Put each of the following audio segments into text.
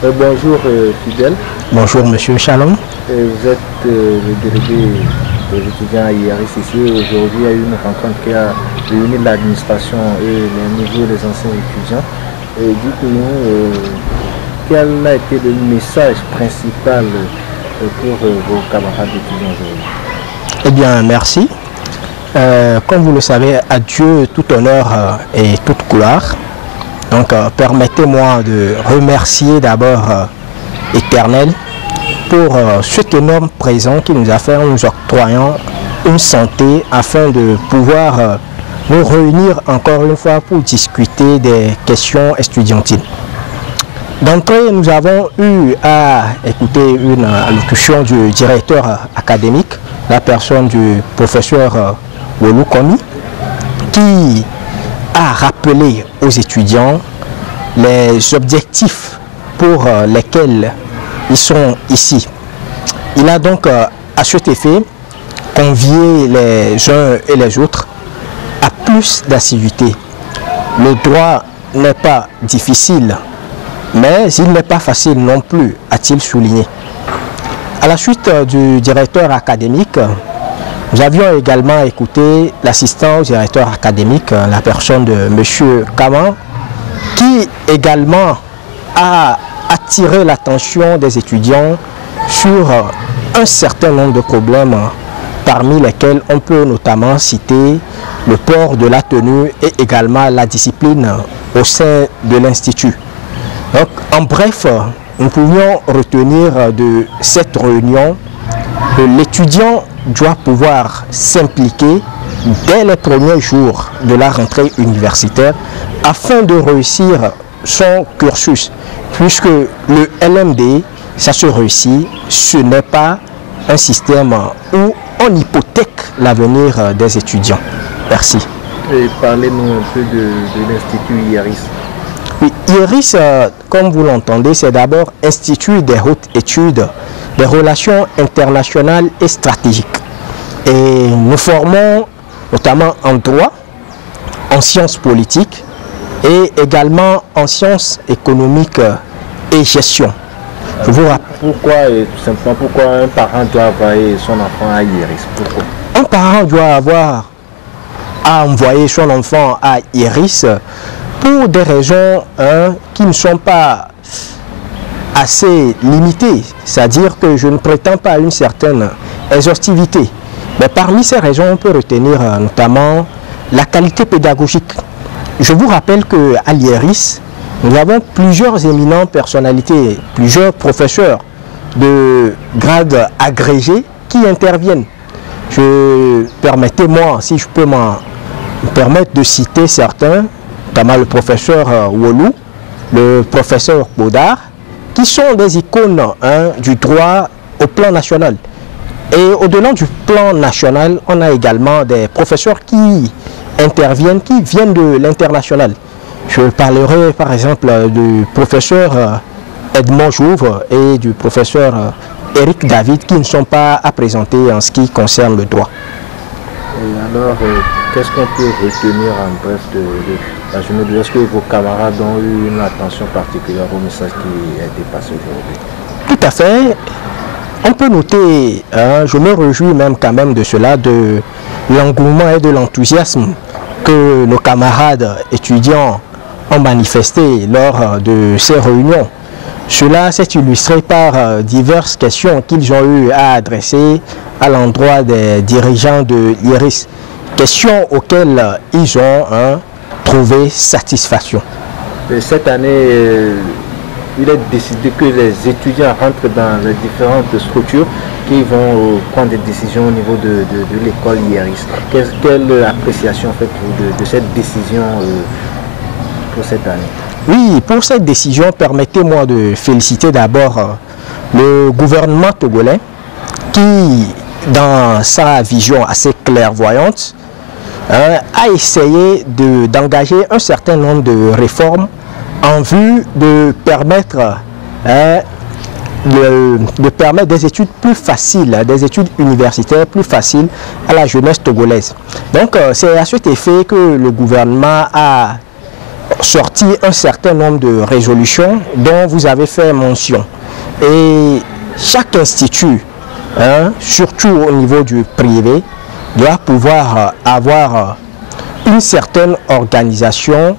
Bonjour Fidèle. Bonjour Monsieur Shalom. Vous êtes le délégué des étudiants à IRIS ici. Aujourd'hui, il y a eu une rencontre qui a réuni l'administration et les nouveaux et les anciens étudiants. Dites-nous, quel a été le message principal pour vos camarades étudiants aujourd'hui? Eh bien, merci. Comme vous le savez, à Dieu tout honneur et toute gloire. Donc, permettez-moi de remercier d'abord Éternel pour cet énorme présent qu'il nous a fait en nous octroyant une santé afin de pouvoir nous réunir encore une fois pour discuter des questions estudiantines. D'entrée, nous avons eu à écouter une allocution du directeur académique, la personne du professeur Wolou Komi, qui a rappelé aux étudiants les objectifs pour lesquels ils sont ici. Il a donc à cet effet convié les uns et les autres à plus d'assiduité. Le droit n'est pas difficile, mais il n'est pas facile non plus, a-t-il souligné. À la suite du directeur académique, nous avions également écouté l'assistant au directeur académique, la personne de M. Kaman, qui également a attiré l'attention des étudiants sur un certain nombre de problèmes, parmi lesquels on peut notamment citer le port de la tenue et également la discipline au sein de l'Institut. Donc, en bref, nous pouvions retenir de cette réunion que l'étudiant doit pouvoir s'impliquer dès les premiers jours de la rentrée universitaire afin de réussir son cursus, puisque le LMD, ça se réussit, ce n'est pas un système où on hypothèque l'avenir des étudiants. Merci. Et parlez-nous un peu de l'Institut IRIS. Oui, IRIS, comme vous l'entendez, c'est d'abord Institut des hautes études, des relations internationales et stratégiques. Et nous formons notamment en droit, en sciences politiques et également en sciences économiques et gestion. Je vous rappelle. Pourquoi, tout simplement, pourquoi un parent doit envoyer son enfant à IRIS? Pourquoi? Un parent doit avoir à envoyer son enfant à IRIS pour des raisons qui ne sont pas assez limitées. C'est-à-dire que je ne prétends pas à une certaine exhaustivité. Mais parmi ces raisons, on peut retenir notamment la qualité pédagogique. Je vous rappelle qu'à l'IRIS, nous avons plusieurs éminentes personnalités, plusieurs professeurs de grade agrégé qui interviennent. Permettez-moi, si je peux me permettre de citer certains, notamment le professeur Wolou, le professeur Baudard, qui sont des icônes du droit au plan national. Et au-delà du plan national, on a également des professeurs qui interviennent, qui viennent de l'international. Je parlerai par exemple du professeur Edmond Jouve et du professeur Eric David qui ne sont pas à présenter en ce qui concerne le droit. Et alors, qu'est-ce qu'on peut retenir en bref de la journée de... Est-ce que vos camarades ont eu une attention particulière au message qui a été passé aujourd'hui? Tout à fait. On peut noter, je me réjouis même quand même de cela, de l'engouement et de l'enthousiasme que nos camarades étudiants ont manifesté lors de ces réunions. Cela s'est illustré par diverses questions qu'ils ont eu à adresser à l'endroit des dirigeants de l'IRIS. Questions auxquelles ils ont trouvé satisfaction. Et cette année, il est décidé que les étudiants rentrent dans les différentes structures qui vont prendre des décisions au niveau de l'école IRIS. Quelle appréciation faites-vous de cette décision pour cette année? Oui, pour cette décision, permettez-moi de féliciter d'abord le gouvernement togolais qui, dans sa vision assez clairvoyante, a essayé d'engager un certain nombre de réformes en vue de permettre des études plus faciles, des études universitaires plus faciles à la jeunesse togolaise. Donc c'est à cet effet que le gouvernement a sorti un certain nombre de résolutions dont vous avez fait mention. Et chaque institut, surtout au niveau du privé, doit pouvoir avoir une certaine organisation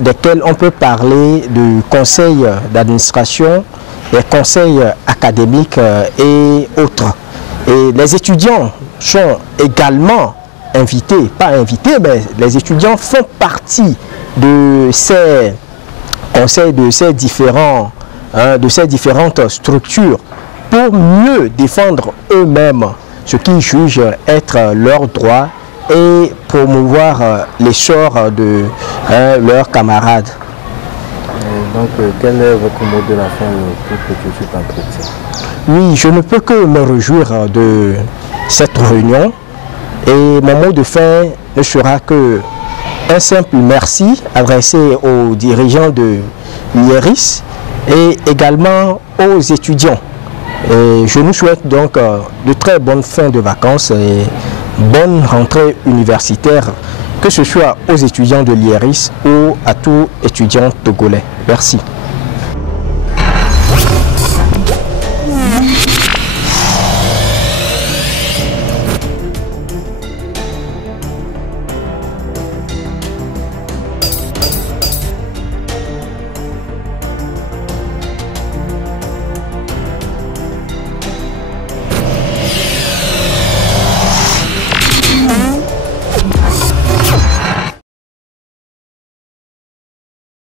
desquelles on peut parler du conseil d'administration, des conseils académiques et autres. Et les étudiants sont également invités, pas invités, mais les étudiants font partie de ces conseils, de ces différentes structures pour mieux défendre eux-mêmes ce qu'ils jugent être leurs droits et promouvoir l'essor de leurs camarades. Donc, quel est votre mot de la fin pour que tu t'entretiennes? Oui, je ne peux que me réjouir de cette réunion et mon mot de fin ne sera que un simple merci adressé aux dirigeants de l'IERIS et également aux étudiants. Et je nous souhaite donc de très bonnes fins de vacances et bonne rentrée universitaire, que ce soit aux étudiants de l'IERIS ou à tous étudiants togolais. Merci.